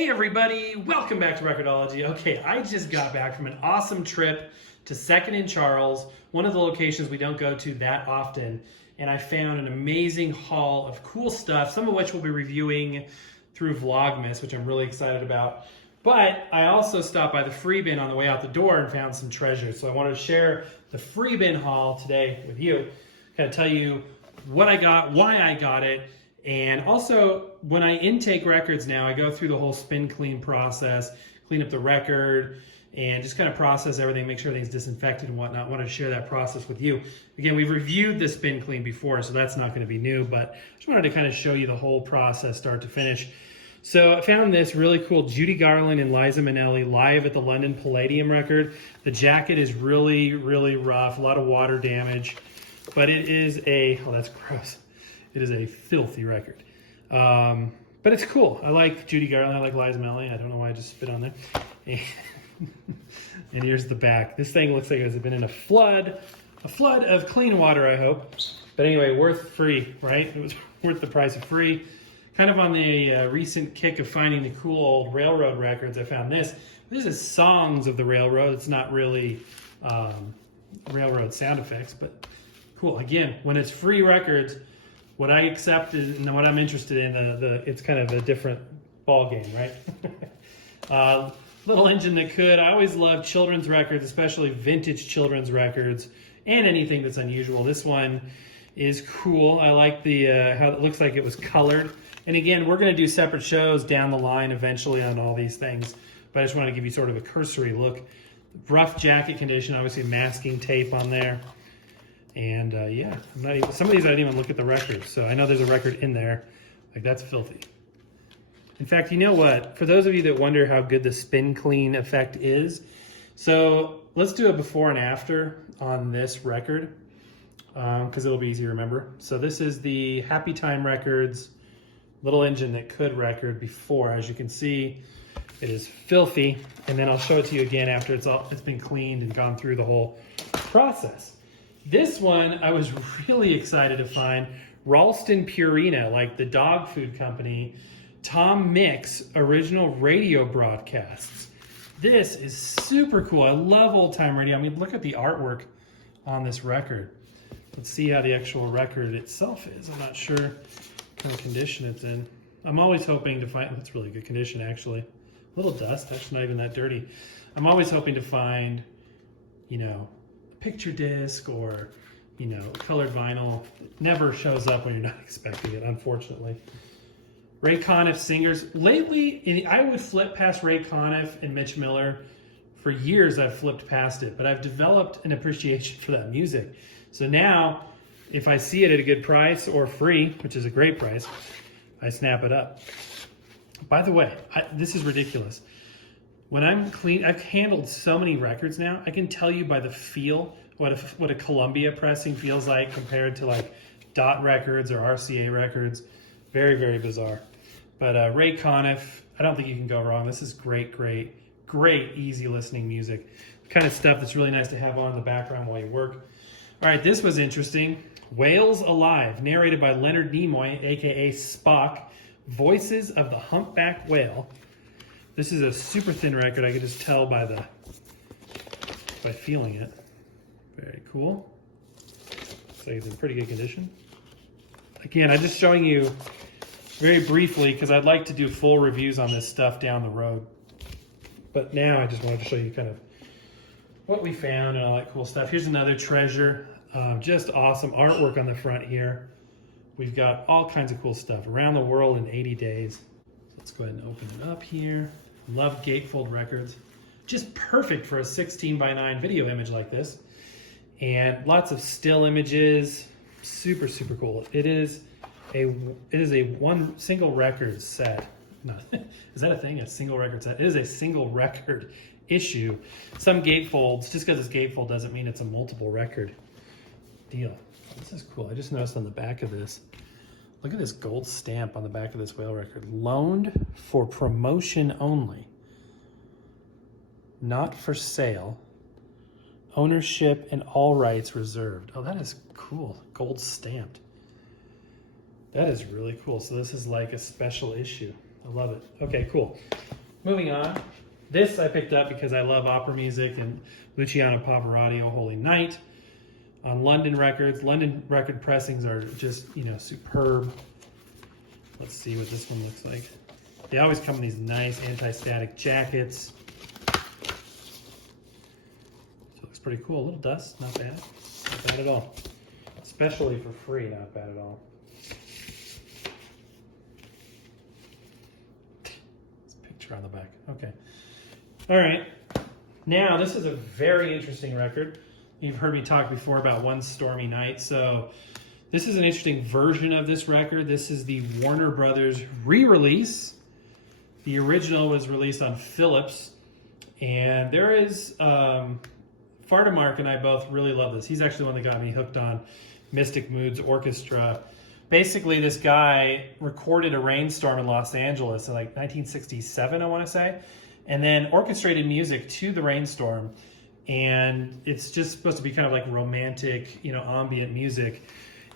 Hey everybody, welcome back to Record-ology. Okay, I just got back from an awesome trip to 2nd and Charles, one of the locations we don't go to that often, and I found an amazing haul of cool stuff, some of which we'll be reviewing through Vlogmas, which I'm really excited about. But I also stopped by the free bin on the way out the door and found some treasures. So I wanted to share the free bin haul today with you, kind of tell you what I got, why I got it, and also, when I intake records now, I go through the whole spin clean process, clean up the record, and just kind of process everything, make sure everything's disinfected and whatnot. I want to share that process with you. Again, we've reviewed the spin clean before, so that's not going to be new, but I just wanted to kind of show you the whole process, start to finish. So I found this really cool Judy Garland and Liza Minnelli live at the London Palladium record. The jacket is really, really rough, a lot of water damage, but it is a, oh, that's gross. It is a filthy record. But it's cool. I like Judy Garland. I like Liza Minnelli. I don't know why I just spit on there. And here's the back. This thing looks like it's been in a flood of clean water, I hope. But anyway, worth free, right? It was worth the price of free. Kind of on the recent kick of finding the cool old railroad records, I found this. This is songs of the railroad. It's not really railroad sound effects, but cool. Again, when it's free records, what I accept is, and what I'm interested in, it's kind of a different ball game, right? Little Engine That Could. I always love children's records, especially vintage children's records, and anything that's unusual. This one is cool. I like the how it looks like it was colored. And again, we're going to do separate shows down the line eventually on all these things, but I just want to give you sort of a cursory look. Rough jacket condition, obviously masking tape on there. And yeah, I'm not even, some of these I didn't even look at the records, so I know there's a record in there. Like, that's filthy. In fact, you know what? For those of you that wonder how good the spin clean effect is, so let's do a before and after on this record, because it'll be easy to remember. So this is the Happy Time Records Little Engine That Could record before. As you can see, it is filthy, and then I'll show it to you again after it's been cleaned and gone through the whole process. This one, I was really excited to find Ralston Purina, like the dog food company, Tom Mix original radio broadcasts. This is super cool. I love old time radio. I mean, look at the artwork on this record. Let's see how the actual record itself is. I'm not sure what kind of condition it's in. I'm always hoping to find, that's really good condition actually. A little dust, actually not even that dirty. I'm always hoping to find, you know, picture disc or, you know, colored vinyl. It never shows up when you're not expecting it, unfortunately. Ray Conniff singers. Lately, I would flip past Ray Conniff and Mitch Miller. For years, I've flipped past it, but I've developed an appreciation for that music. So now, if I see it at a good price or free, which is a great price, I snap it up. By the way, this is ridiculous. When I'm clean, I've handled so many records now, I can tell you by the feel what a Columbia pressing feels like compared to like Dot records or RCA records. Very, very bizarre. But Ray Conniff, I don't think you can go wrong. This is great, great, great easy listening music. The kind of stuff that's really nice to have on in the background while you work. All right, this was interesting. Whales Alive, narrated by Leonard Nimoy, aka Spock, voices of the humpback whale. This is a super thin record. I could just tell by feeling it. Very cool. Looks like it's in pretty good condition. Again, I'm just showing you very briefly because I'd like to do full reviews on this stuff down the road. But now I just wanted to show you kind of what we found and all that cool stuff. Here's another treasure. Just awesome artwork on the front here. We've got all kinds of cool stuff. Around the World in 80 Days. Let's go ahead and open it up here. Love gatefold records. Just perfect for a 16:9 video image like this. And lots of still images. Super, super cool. It is a one single record set. No, is that a thing? A single record set? It is a single record issue. Some gatefolds, just because it's gatefold doesn't mean it's a multiple record deal. This is cool. I just noticed on the back of this, look at this gold stamp on the back of this whale record. Loaned for promotion only. Not for sale. Ownership and all rights reserved. Oh, that is cool. Gold stamped. That is really cool. So this is like a special issue. I love it. Okay, cool. Moving on. This I picked up because I love opera music and Luciano Pavarotti, O Holy Night, on London Records. London record pressings are just, superb. Let's see what this one looks like. They always come in these nice anti-static jackets. So it looks pretty cool. A little dust, not bad. Not bad at all. Especially for free, not bad at all. This picture on the back. Okay. All right. Now, this is a very interesting record. You've heard me talk before about One Stormy Night. So this is an interesting version of this record. This is the Warner Brothers re-release. The original was released on Philips. And there is, Fardemark and I both really love this. He's actually the one that got me hooked on Mystic Moods Orchestra. Basically, this guy recorded a rainstorm in Los Angeles in like 1967, I want to say, and then orchestrated music to the rainstorm. And it's just supposed to be kind of like romantic, ambient music.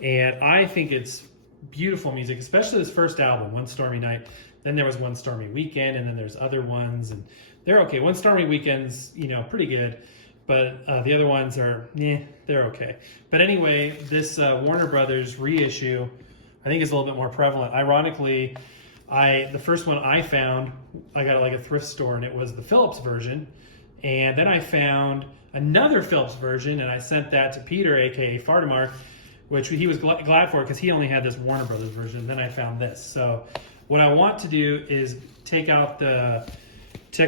And I think it's beautiful music, especially this first album, One Stormy Night. Then there was One Stormy Weekend, and then there's other ones, and they're okay. One Stormy Weekend's, pretty good, but the other ones are, they're okay. But anyway, this Warner Brothers reissue, I think is a little bit more prevalent. Ironically, the first one I found, I got at like a thrift store, and it was the Philips version. And then I found another Philips version, and I sent that to Peter, aka Fardemark, which he was glad for because he only had this Warner Brothers version. And then I found this. So what I want to do is check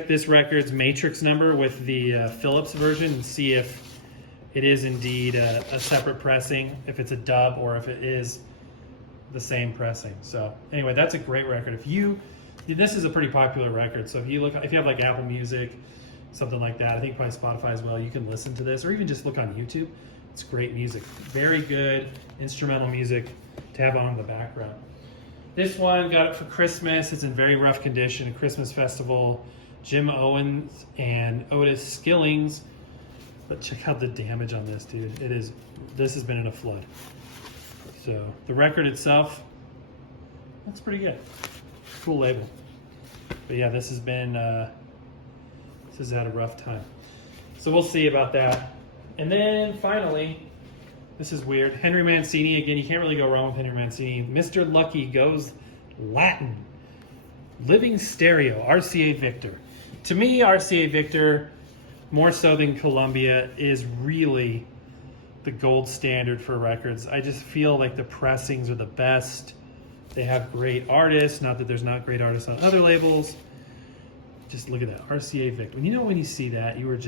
this record's matrix number with the Philips version and see if it is indeed a separate pressing, if it's a dub, or if it is the same pressing. So anyway, that's a great record. This is a pretty popular record. So if you have like Apple Music, something like that, I think probably Spotify as well, you can listen to this, or even just look on YouTube. It's great music. Very good instrumental music to have on in the background. This one, got it for Christmas. It's in very rough condition. A Christmas festival. Jim Owens and Otis Skillings. But check out the damage on this, dude. This has been in a flood. So the record itself, that's pretty good. Cool label. But yeah, this has had a rough time. So we'll see about that. And then finally, this is weird. Henry Mancini, again, you can't really go wrong with Henry Mancini. Mr. Lucky Goes Latin. Living Stereo, RCA Victor. To me, RCA Victor, more so than Columbia, is really the gold standard for records. I just feel like the pressings are the best. They have great artists. Not that there's not great artists on other labels. Just look at that, RCA Victor. When you see that, you're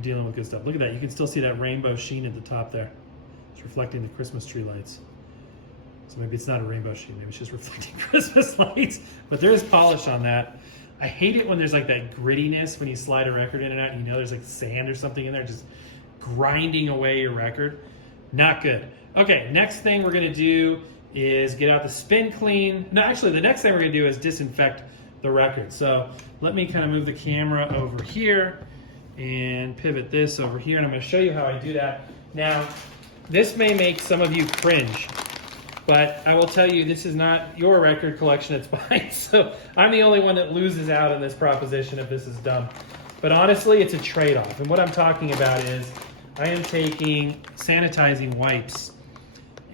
dealing with good stuff. Look at that. You can still see that rainbow sheen at the top there. It's reflecting the Christmas tree lights. So maybe it's not a rainbow sheen. Maybe it's just reflecting Christmas lights. But there is polish on that. I hate it when there's like that grittiness when you slide a record in and out. And there's like sand or something in there just grinding away your record. Not good. Okay, next thing we're going to do is get out the spin clean. No, actually, the next thing we're going to do is disinfect the record. So let me kind of move the camera over here and pivot this over here, and I'm going to show you how I do that. Now, this may make some of you cringe, but I will tell you, this is not your record collection, it's mine. So I'm the only one that loses out on this proposition if this is dumb. But honestly, it's a trade-off. And what I'm talking about is I am taking sanitizing wipes,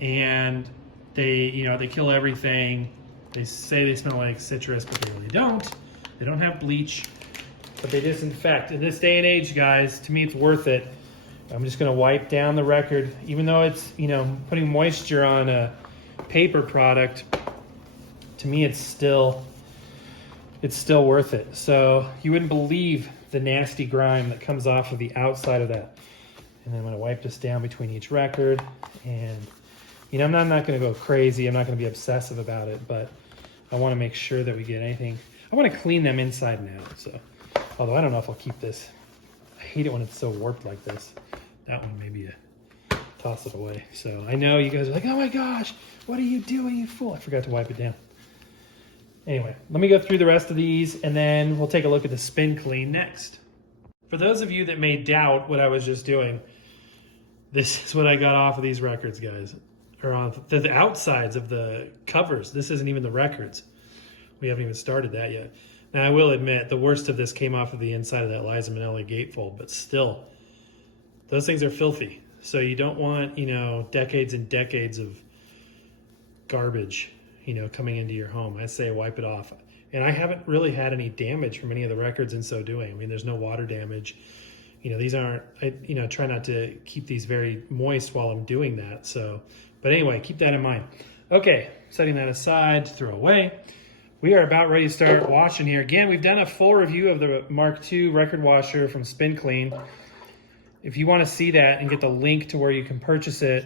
and they kill everything. They say they smell like citrus, but they really don't. They don't have bleach, but they disinfect. In this day and age, guys, to me, it's worth it. I'm just going to wipe down the record, even though it's, putting moisture on a paper product. To me, it's still worth it. So you wouldn't believe the nasty grime that comes off of the outside of that. And then I'm going to wipe this down between each record. And, I'm not going to go crazy. I'm not going to be obsessive about it, but I want to make sure that we get anything. I want to clean them inside and out. So, although I don't know if I'll keep this. I hate it when it's so warped like this. That one, maybe toss it away. So I know you guys are like, oh my gosh, what are you doing, you fool? I forgot to wipe it down. Anyway, let me go through the rest of these, and then we'll take a look at the spin clean next. For those of you that may doubt what I was just doing, this is what I got off of these records, guys. Or on the outsides of the covers. This isn't even the records. We haven't even started that yet. Now, I will admit, the worst of this came off of the inside of that Liza Minnelli gatefold, but still, those things are filthy. So you don't want, you know, decades and decades of garbage, you know, coming into your home. I say wipe it off. And I haven't really had any damage from any of the records in so doing. I mean, there's no water damage. You know, these aren't, you know, try not to keep these very moist while I'm doing that. So, but anyway, keep that in mind. Okay, setting that aside to throw away. We are about ready to start washing here. Again, we've done a full review of the Mark II record washer from Spin Clean. If you want to see that and get the link to where you can purchase it,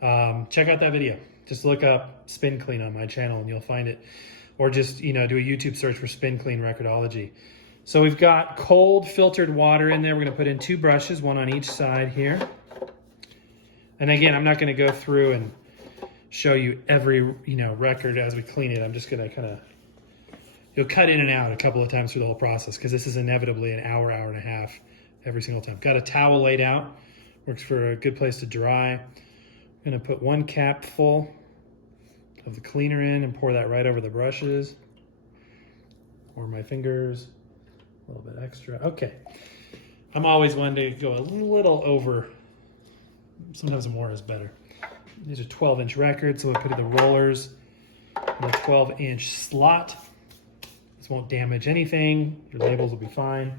check out that video. Just look up Spin Clean on my channel and you'll find it. Or just, you know, do a YouTube search for Spin Clean Record-ology. So we've got cold filtered water in there. We're going to put in 2 brushes, 1 on each side here. And again, I'm not going to go through and show you every, you know, record as we clean it. I'm just going to kind of, you'll cut in and out a couple of times through the whole process because this is inevitably an hour, hour and a half every single time. Got a towel laid out. Works for a good place to dry. I'm going to put 1 cap full of the cleaner in and pour that right over the brushes or my fingers, a little bit extra. Okay. I'm always one to go a little over. Sometimes more is better. These are 12-inch records, so we'll put the rollers in a 12-inch slot. This won't damage anything. Your labels will be fine.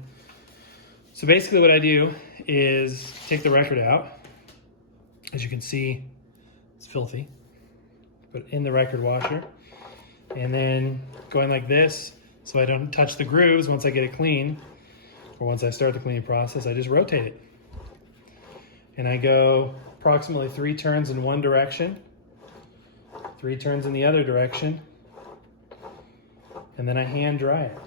So basically what I do is take the record out. As you can see, it's filthy. Put it in the record washer. And then going like this, so I don't touch the grooves once I get it clean, or once I start the cleaning process, I just rotate it. And I go approximately 3 turns in one direction, 3 turns in the other direction, and then I hand dry it.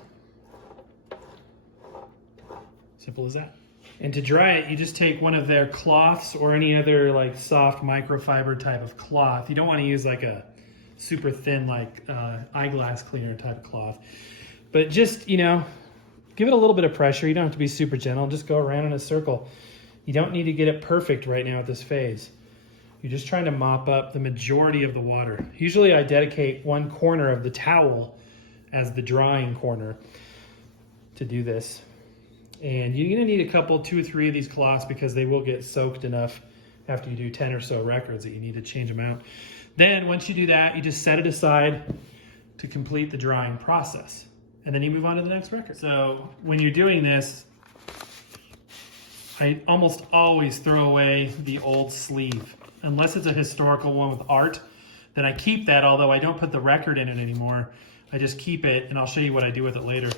Simple as that. And to dry it, you just take one of their cloths or any other like soft microfiber type of cloth. You don't want to use like a super thin like eyeglass cleaner type of cloth. But just, you know, give it a little bit of pressure. You don't have to be super gentle. Just go around in a circle. You don't need to get it perfect right now at this phase. You're just trying to mop up the majority of the water. Usually I dedicate one corner of the towel as the drying corner to do this. And you're gonna need a couple, 2 or 3 of these cloths because they will get soaked enough after you do 10 or so records that you need to change them out. Then once you do that, you just set it aside to complete the drying process. And then you move on to the next record. So when you're doing this, I almost always throw away the old sleeve. Unless it's a historical one with art, then I keep that, although I don't put the record in it anymore. I just keep it, and I'll show you what I do with it later.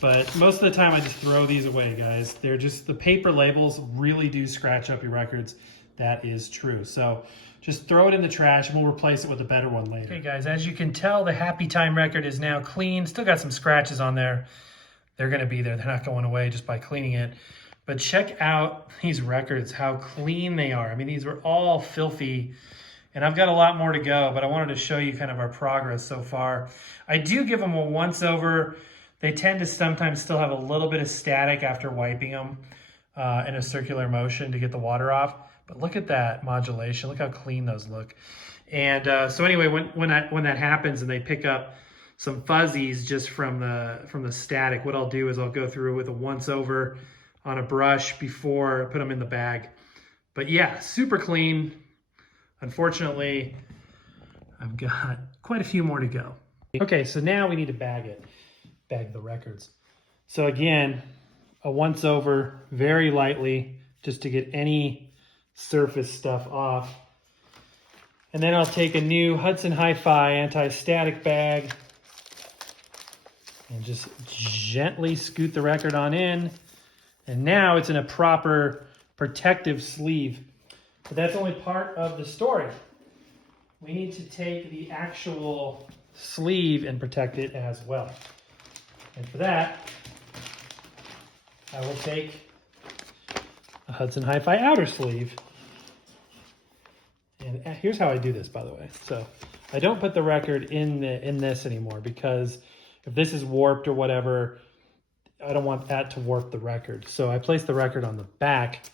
But most of the time I just throw these away, guys. They're just, the paper labels really do scratch up your records. That is true. So just throw it in the trash and we'll replace it with a better one later. Okay guys, as you can tell, the Happy Time record is now clean. Still got some scratches on there. They're gonna be there. They're not going away just by cleaning it. But check out these records, how clean they are. I mean, these were all filthy. And I've got a lot more to go, but I wanted to show you kind of our progress so far. I do give them a once over. They tend to sometimes still have a little bit of static after wiping them in a circular motion to get the water off. But look at that modulation. Look how clean those look. And so anyway, when that happens and they pick up some fuzzies just from the static, what I'll do is I'll go through with a once over on a brush before I put them in the bag. But yeah, super clean. Unfortunately, I've got quite a few more to go. Okay, so now we need to bag the records. So again, a once over very lightly just to get any surface stuff off. And then I'll take a new Hudson Hi-Fi anti-static bag and just gently scoot the record on in. And now it's in a proper protective sleeve. But that's only part of the story. We need to take the actual sleeve and protect it as well. And for that, I will take a Hudson Hi-Fi outer sleeve. And here's how I do this, by the way. So I don't put the record in this anymore because if this is warped or whatever, I don't want that to warp the record. So I place the record on the back,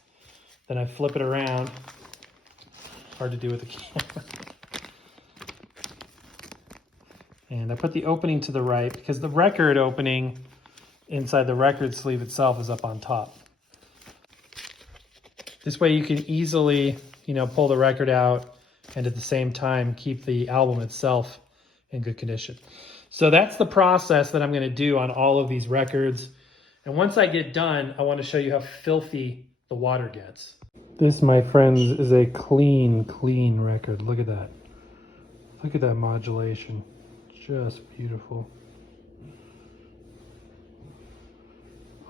then I flip it around. Hard to do with the camera. And I put the opening to the right because the record opening inside the record sleeve itself is up on top. This way you can easily, pull the record out and at the same time keep the album itself in good condition. So that's the process that I'm going to do on all of these records. And once I get done, I want to show you how filthy the water gets. This, my friends, is a clean record. Look at that. Look at that modulation. Just beautiful.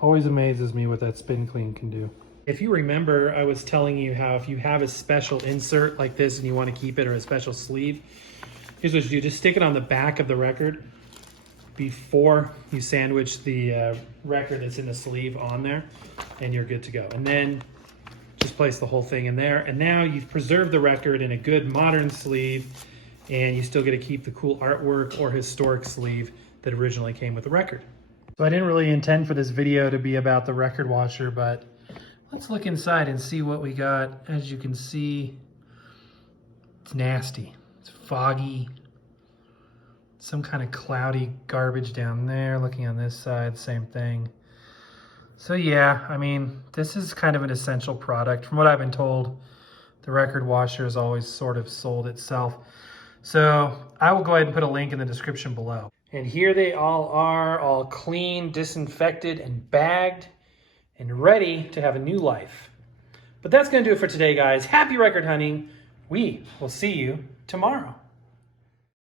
Always amazes me what that spin clean can do. If you remember, I was telling you how if you have a special insert like this and you want to keep it, or a special sleeve, here's what you do. Just stick it on the back of the record before you sandwich the record that's in the sleeve on there, and you're good to go. And then just place the whole thing in there. And now you've preserved the record in a good modern sleeve, and you still get to keep the cool artwork or historic sleeve that originally came with the record. So I didn't really intend for this video to be about the record washer, but let's look inside and see what we got. As you can see, it's nasty. It's foggy. Some kind of cloudy garbage down there. Looking on this side, same thing. So yeah, I mean, this is kind of an essential product. From what I've been told, the record washer has always sort of sold itself. So I will go ahead and put a link in the description below. And here they all are, all clean, disinfected, and bagged, and ready to have a new life. But that's going to do it for today, guys. Happy record hunting. We will see you tomorrow.